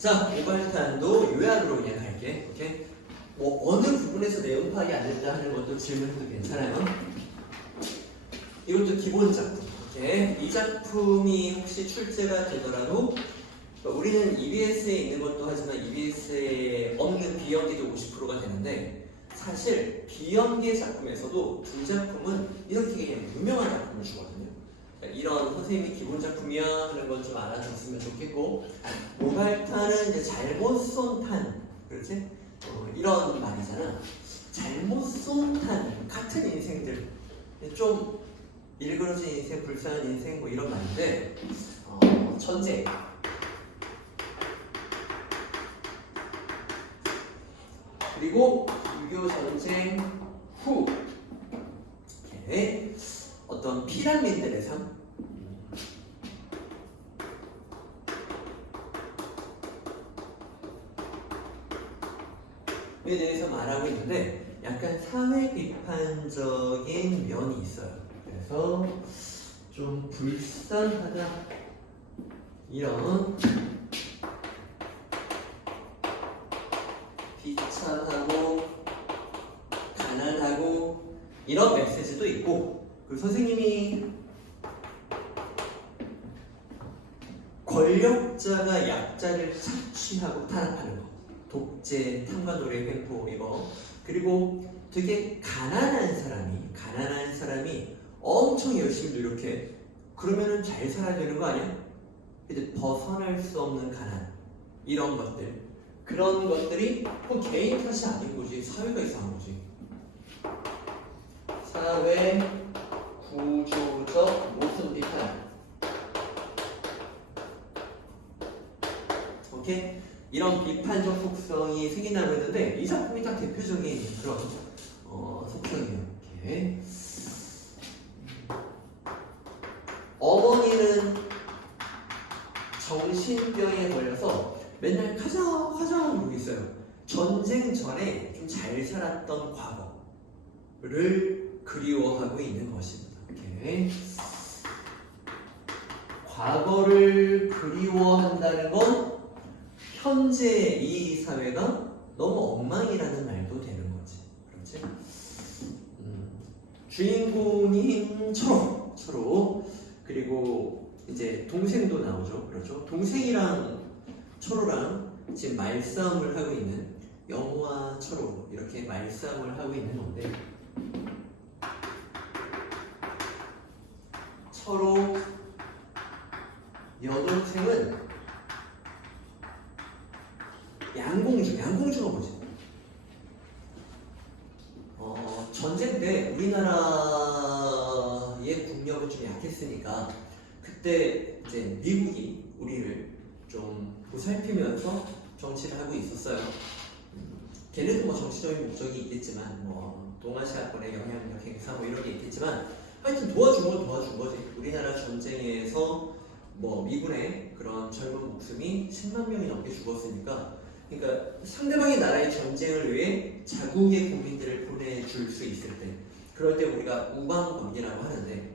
자, 모발탄도 요약으로 그냥 갈게. 오케이? 뭐 어느 부분에서 내용 파악이 안 된다 하는 것도 질문해도 괜찮아요. 이것도 기본 작품. 오케이? 이 작품이 혹시 출제가 되더라도 우리는 EBS에 있는 것도 하지만 EBS에 없는 비연계도 50%가 되는데 사실 비연계 작품에서도 두 작품은 이렇게 그냥 유명한 작품을 주거든요. 이런 선생님이 기본 작품이야 하는 건 좀 알아줬으면 좋겠고, 모발탄은 이제 잘못 쏜 탄, 그렇지? 이런 말이잖아. 잘못 쏜 탄, 같은 인생들, 좀 일그러진 인생, 불쌍한 인생 뭐 이런 말인데, 전쟁. 그리고 6.25 전쟁 후 이렇게 어떤 피란민들의 삶, 에 대해서 말하고 있는데 약간 사회 비판적인 면이 있어요. 그래서 좀 불쌍하다 이런 비참하고 가난하고 이런 메시지도 있고, 그리고 선생님이 권력자가 약자를 착취하고 탄압하는 거, 독재, 탐과 노래, 횡포 이거, 그리고 되게 가난한 사람이 엄청 열심히 노력해. 그러면은 잘 살아야 되는 거 아니야? 근데 벗어날 수 없는 가난, 이런 것들, 그런 것들이 꼭 개인 탓이 아닌 거지, 사회가 이상한 거지. 사회 구조적 모순 비판. 오케이? 이런 비판적 속성이 생긴다고 했는데 이 작품이 딱 대표적인 그런 속성이에요. 이렇게. 어머니는 정신병에 걸려서 맨날 가자 그러고 있어요. 전쟁 전에 좀 잘 살았던 과거를 그리워하고 있는 것입니다. 이렇게. 과거를 그리워한다는 건 현재 이 사회가 너무 엉망이라는 말도 되는 거지. 그렇지? 주인공인 철호, 그리고 이제 동생도 나오죠. 그렇죠? 동생이랑 철호랑 지금 말싸움을 하고 있는, 영호와 철호 이렇게 말싸움을 하고 있는 건데, 철호 여동생은 양공주가 뭐지? 전쟁 때 우리나라의 국력은 좀 약했으니까 그때 이제 미국이 우리를 좀 보살피면서 정치를 하고 있었어요. 걔네도 뭐 정치적인 목적이 있겠지만, 뭐 동아시아권의 영향력 행사 뭐 이런 게 있겠지만, 하여튼 도와준 건 도와준 거지. 우리나라 전쟁에서 뭐 미군의 그런 젊은 목숨이 10만 명이 넘게 죽었으니까, 그러니까 상대방의 나라의 전쟁을 위해 자국의 국민들을 보내줄 수 있을 때, 그럴 때 우리가 우방관계라고 하는데,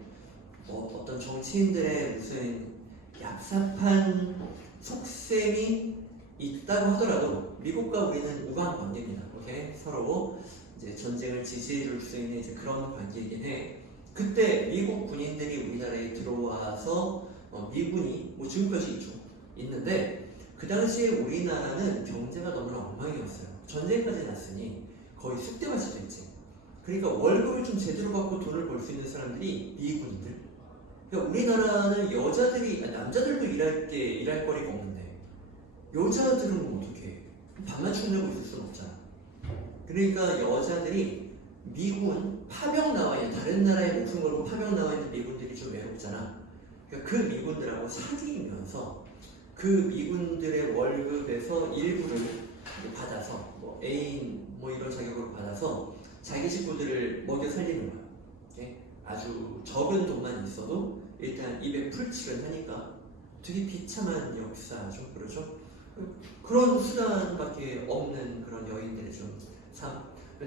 뭐 어떤 정치인들의 무슨 얍삽한 속셈이 있다고 하더라도 미국과 우리는 우방관계입니다. 오케이? 서로 이제 전쟁을 지지해줄 수 있는 이제 그런 관계이긴 해. 그때 미국 군인들이 우리나라에 들어와서 미군이 뭐 지금까지 있는데, 그 당시에 우리나라는 경제가 너무나 엉망이었어요. 전쟁까지 났으니 거의 쑥대밭이 됐지. 그러니까 월급을 좀 제대로 받고 돈을 벌 수 있는 사람들이 미군인들. 그러니까 우리나라는 남자들도 일할 거리가 없는데 여자들은 뭐 어떻게 밥만 축내고 있을 수는 없잖아. 그러니까 여자들이 미군 파병 나와 있는, 다른 나라에 목숨 걸고 파병 나와 있는 미군들이 좀 외롭잖아. 그러니까 그 미군들하고 사귀면서 그 미군들의 월급에서 일부를 받아서, 뭐 애인 뭐 이런 자격으로 받아서 자기 식구들을 먹여 살리는 거야. 오케이? 아주 적은 돈만 있어도 일단 입에 풀칠을 하니까 되게 비참한 역사죠. 그렇죠? 그런 수단밖에 없는 그런 여인들의 좀 삶.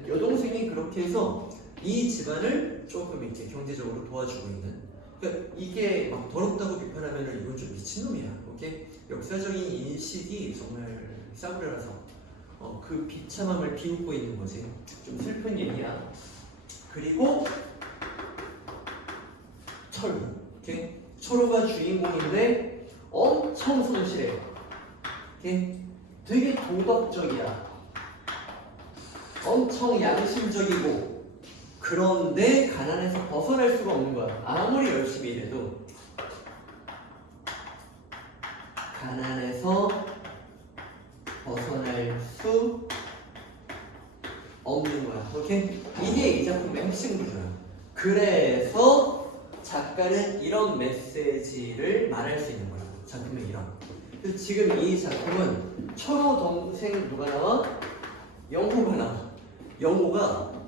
여동생이 그렇게 해서 이 집안을 조금 이렇게 경제적으로 도와주고 있는 그러니까 이게 막 더럽다고 비판하면은 이건 좀 미친놈이야. 오케이? 역사적인 인식이 정말 싸구려라서 그 비참함을 비웃고 있는 거지. 좀 슬픈 얘기야. 그리고 철로. 오케이? 철로가 주인공인데 엄청 성실해. 오케이? 되게 도덕적이야. 엄청 양심적이고. 그런데 가난에서 벗어날 수가 없는 거야. 아무리 열심히 일해도 가난에서 벗어날 수 없는 거야. 오케이? 이게 이 작품의 핵심 구조야. 그래서 작가는 이런 메시지를 말할 수 있는 거야. 작품의 이런. 그래서 지금 이 작품은 철호 동생 누가 나와? 영호가 나와. 영호가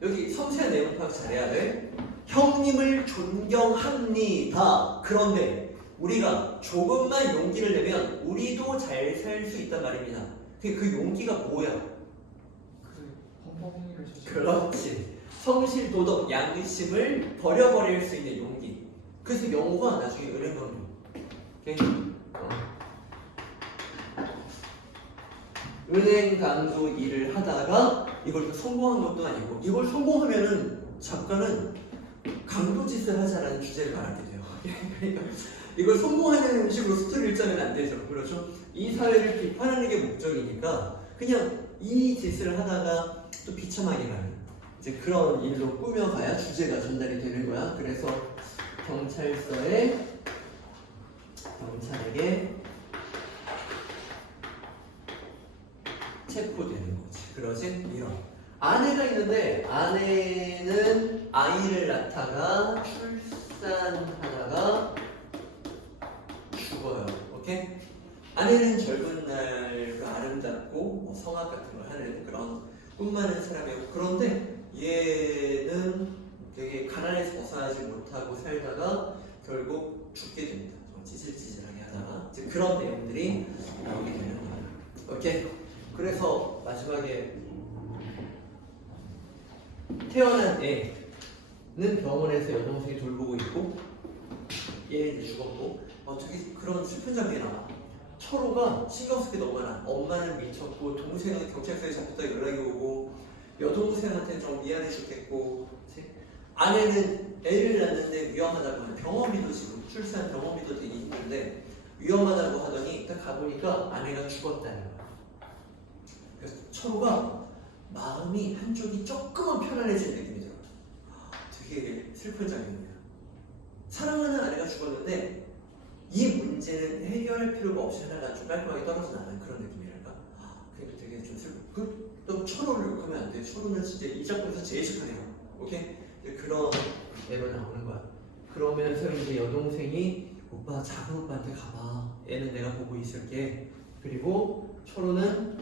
여기 섬세한 내용 파악 잘해야 돼. 형님을 존경합니다. 그런데 우리가 조금만 용기를 내면 우리도 잘 살 수 있단 말입니다. 그 용기가 뭐야? 그렇지. 성실, 도덕, 양심을 버려버릴 수 있는 용기. 그래서 영호가 나중에 은행강도. 은행 강도 일을 하다가 이걸 또 성공한 것도 아니고 이걸 성공하면은 작가는 강도짓을 하자라는 주제를 말하게 돼요. 그러니까 이걸 성공하는 식으로 스토리를 짜면 안 되죠. 그렇죠? 이 사회를 비판하는 게 목적이니까 그냥 이 짓을 하다가 또 비참하게 가는 이제 그런 일로 꾸며가야 주제가 전달이 되는 거야. 그래서 경찰서에 경찰에게 체포되는 거지. 그러지? 이런 아내가 있는데 아내는 아이를 낳다가 출산하다가 죽어요. 오케이? 아내는 젊은 날 아름답고 뭐 성악 같은 걸 하는 그런 꿈 많은 사람이고 그런데 얘는 되게 가난에서 벗어나지 못하고 살다가 결국 죽게 됩니다. 좀 찌질찌질하게 하다가 이제 그런 내용들이 나오게 되는 거예요. 오케이? 그래서 마지막에 태어난 애는 병원에서 여동생이 돌보고 있고 얘 이제 죽었고 되게 그런 슬픈 장면이 나와. 철호가 신경 쓸 게 너무 많아. 엄마는 미쳤고 동생은 경찰서에 잡혔다 연락이 오고 여동생한테는 좀 미안해 죽겠고 아내는 애를 낳는데 위험하다고 하는 병원비도 지금 출산 병원비도 되게 있는데 위험하다고 하더니 딱 가보니까 아내가 죽었다는 거야. 그래서 철호가 마음이 한쪽이 조금은 편안해진 느낌이 들어요. 되게 슬픈 장면이야. 사랑하는 아내가 죽었는데 이 문제는 해결할 필요가 없이 하나가 좀 깔끔하게 떨어져 나는 그런 느낌이랄까. 그게 되게 좀 슬퍼. 또 철호를 욕하면 안 돼. 철호는 진짜 이 작품에서 제일 착한 애야. 오케이? 그런 애로 나오는 거야. 그러면서 이제 여동생이 오빠 작은 오빠한테 가봐. 애는 내가 보고 있을게. 그리고 철호는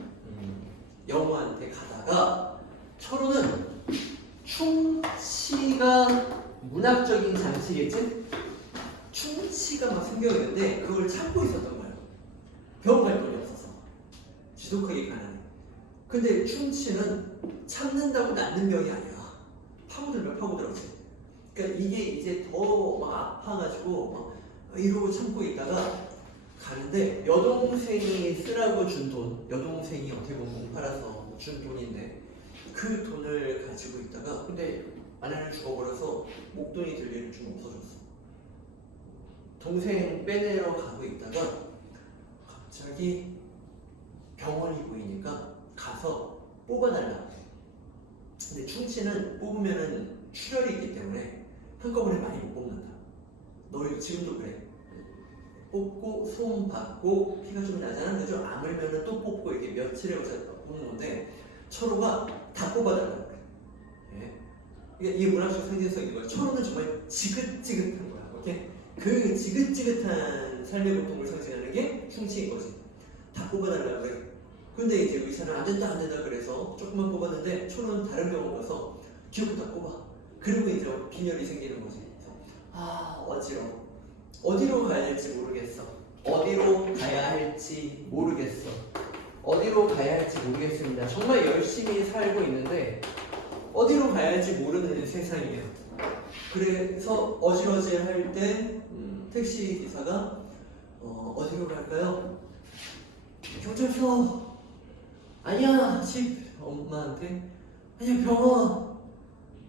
영호한테 가다가 철호는 충치가 문학적인 장치겠지? 충치가 막 생겨있는데 그걸 참고 있었던 거예요. 병원 갈 돈이 없어서 지독하게 가난해. 근데 충치는 참는다고 낫는 병이 아니야. 파고들면 파고들었지. 그러니까 이게 이제 더 막 아파가지고 막 이러고 참고 있다가 가는데 여동생이 쓰라고 준 돈, 여동생이 어떻게 보면 공 팔아서 준 돈인데 그 돈을 가지고 있다가 근데 아내는 죽어버려서 목돈이 들 일은 좀 없어졌어. 동생 빼내러 가고 있다가 갑자기 병원이 보이니까 가서 뽑아달라. 근데 충치는 뽑으면은 출혈이 있기 때문에 한꺼번에 많이 못 뽑는다. 너 지금도 그래. 뽑고 소음 받고 피가 좀 나잖아. 그죠? 아물면은 또 뽑고 이렇게 며칠에 걸쳐 뽑는데 철호가 다 뽑아달라고 그래. 예? 이게 문학적 상징성인 거야. 철호는 정말 지긋지긋한 거야. 오케이? 그 지긋지긋한 삶의 고통을 상징하는 게 충치인 거지. 다 뽑아달라고 그래. 근데 이제 의사는 안 된다 그래서 조금만 뽑았는데 철호는 다른 병원 가서 기억도 다 뽑아. 그리고 이제 빈혈이 생기는 거지. 어지러워. 어디로 가야 할지 모르겠어. 어디로 가야 할지 모르겠어. 어디로 가야 할지 모르겠습니다. 정말 열심히 살고 있는데 어디로 가야 할지 모르는 세상이에요. 그래서 어질어질할 때 택시 기사가 어디로 갈까요? 경찰서. 아니야 집. 엄마한테 아니야 병원.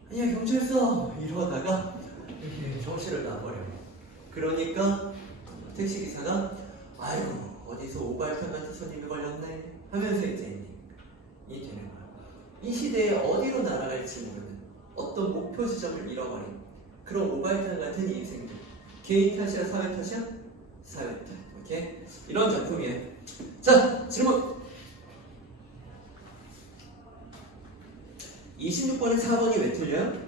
아니야 경찰서. 이러다가 이렇게 정신을 놔버려요. 그러니까 택시 기사가 아이고 어디서 오발탄 같은 손님이 걸렸네 하면서 이제 이 되는 거야. 이 시대에 어디로 날아갈지 모르는 어떤 목표 지점을 잃어버린 그런 오발탄 같은 인생들. 개인 탓이야 사회 탓이야? 사회 탓. 오케이? 이런 작품이에요. 자 질문 26번에 4번이 왜 틀려요?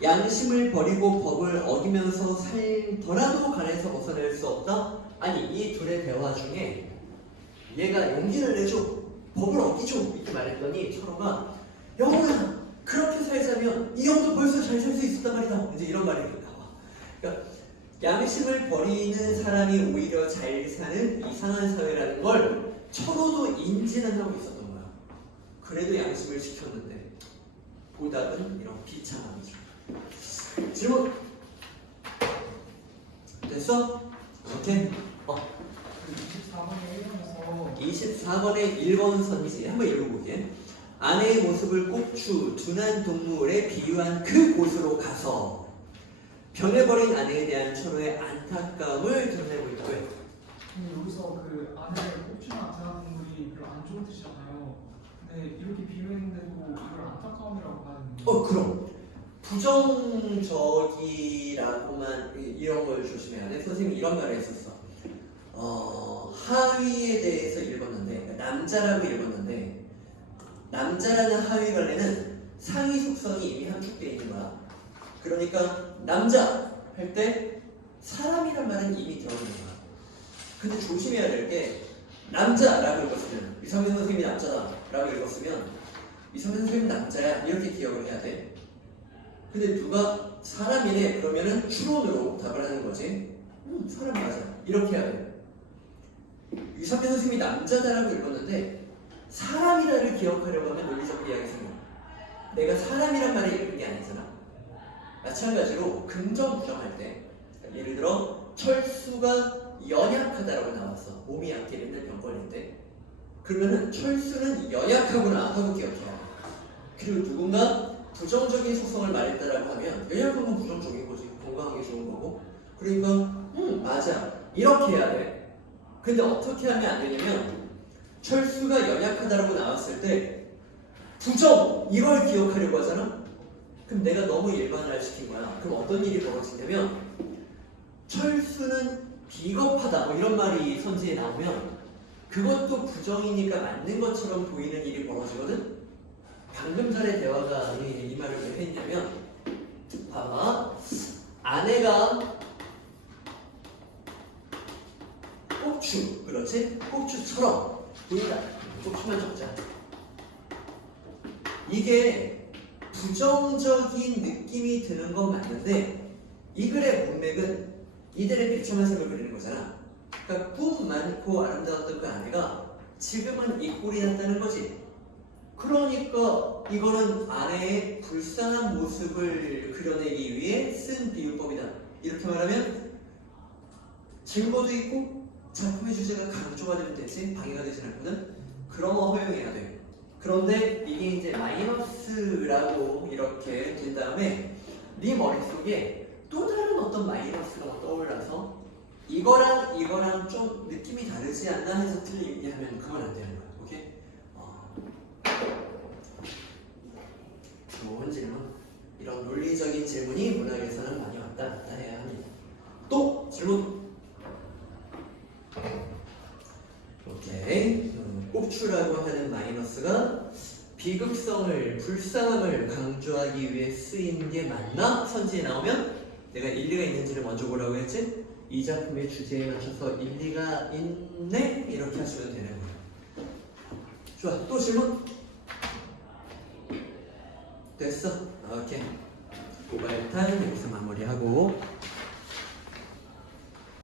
양심을 버리고 법을 어기면서 살더라도 간에서 벗어날 수 없다? 아니 이 둘의 대화 중에 얘가 용기를 내줘 법을 어기죠 이렇게 말했더니 철호가 영호야 그렇게 살자면 이 형도 벌써 잘 살 수 있었단 말이다 이제 이런 말이 나와. 그러니까 양심을 버리는 사람이 오히려 잘 사는 이상한 사회라는 걸 철호도 인지는 하고 있었던 거야. 그래도 양심을 지켰는데 보답은 이런 비참함이죠. 질문 됐어? 오케이. 24번의 1번 선지 한번 읽어볼게. 아내의 모습을 꼽추 둔한 동물에 비유한 그곳으로 가서 변해버린 아내에 대한 철호의 안타까움을 드러내고 있고요. 여기서 그 아내를 꼽추나 둔한 동물이 별로 안 좋은 뜻이잖아요. 근데 이렇게 비유했는데도 이걸 안타까움이라고 하는 그럼 부정적이라고만 이런 걸 조심해야 돼. 선생님이 이런 말을 했었어. 하위에 대해서 읽었는데 그러니까 남자라고 읽었는데 남자라는 하위 관례는 상위 속성이 이미 함축되어 있는 거야. 그러니까 남자 할 때 사람이란 말은 이미 들어있는 거야. 근데 조심해야 될 게 남자라고 읽었으면 이성민 선생님이 남자다라고 읽었으면 이성민 선생님 남자야 이렇게 기억을 해야 돼. 근데 누가 사람이네 그러면은 추론으로 답을 하는 거지. 사람 맞아 이렇게 해야 돼. 유상민 선생님이 남자다라고 읽었는데 사람이라를 기억하려고 하면 논리적 이야기 생겨. 내가 사람이란 말을 읽은 게 아니잖아. 마찬가지로 긍정 부정할 때 예를 들어 철수가 연약하다라고 나왔어. 몸이 약해 맨날 병 걸릴 때 그러면은 철수는 연약하구나 하고 기억해요. 그리고 누군가 부정적인 속성을 말했다라고 하면 연약한 건 부정적인 거지. 건강하게 좋은 거고. 그러니까 맞아 이렇게 해야 돼. 근데 어떻게 하면 안 되냐면 철수가 연약하다라고 나왔을 때 부정 이걸 기억하려고 하잖아. 그럼 내가 너무 일반화를 시킨 거야. 그럼 어떤 일이 벌어지냐면 철수는 비겁하다 뭐 이런 말이 선지에 나오면 그것도 부정이니까 맞는 것처럼 보이는 일이 벌어지거든. 방금 전에 대화가 이 말을 왜 했냐면 봐봐 아내가 꼽추 그렇지? 꼽추처럼 보인다. 꼽추만 적자. 이게 부정적인 느낌이 드는 건 맞는데 이 글의 문맥은 이들의 비참한 삶을 그리는 거잖아. 그러니까 꿈 많고 아름다웠던 그 아내가 지금은 이 꼴이 났다는 거지. 그러니까 이거는 아내의 불쌍한 모습을 그려내기 위해 쓴 비유법이다. 이렇게 말하면 증거도 있고 작품의 주제가 강조가 되면 되지 방해가 되진 않거든. 그런 거 허용해야 돼. 그런데 이게 이제 마이너스라고 이렇게 된 다음에 네 머릿속에 또 다른 어떤 마이너스가 떠올라서 이거랑 좀 느낌이 다르지 않나 해서 틀리게 하면 그건 안 되는 거야. 오케이? 좋은 질문. 이런 논리적인 질문이 문학에서는 많이 왔다 갔다 해야 합니다. 또 질문. 오케이. 꼽추라고 하는 마이너스가 비극성을, 불쌍함을 강조하기 위해 쓰인 게 맞나? 선지에 나오면 내가 일리가 있는지를 먼저 보라고 했지? 이 작품의 주제에 맞춰서 일리가 있네? 이렇게 하시면 되는 거예요. 좋아. 또 질문? 됐어? 오케이. 고발탄 여기서 마무리하고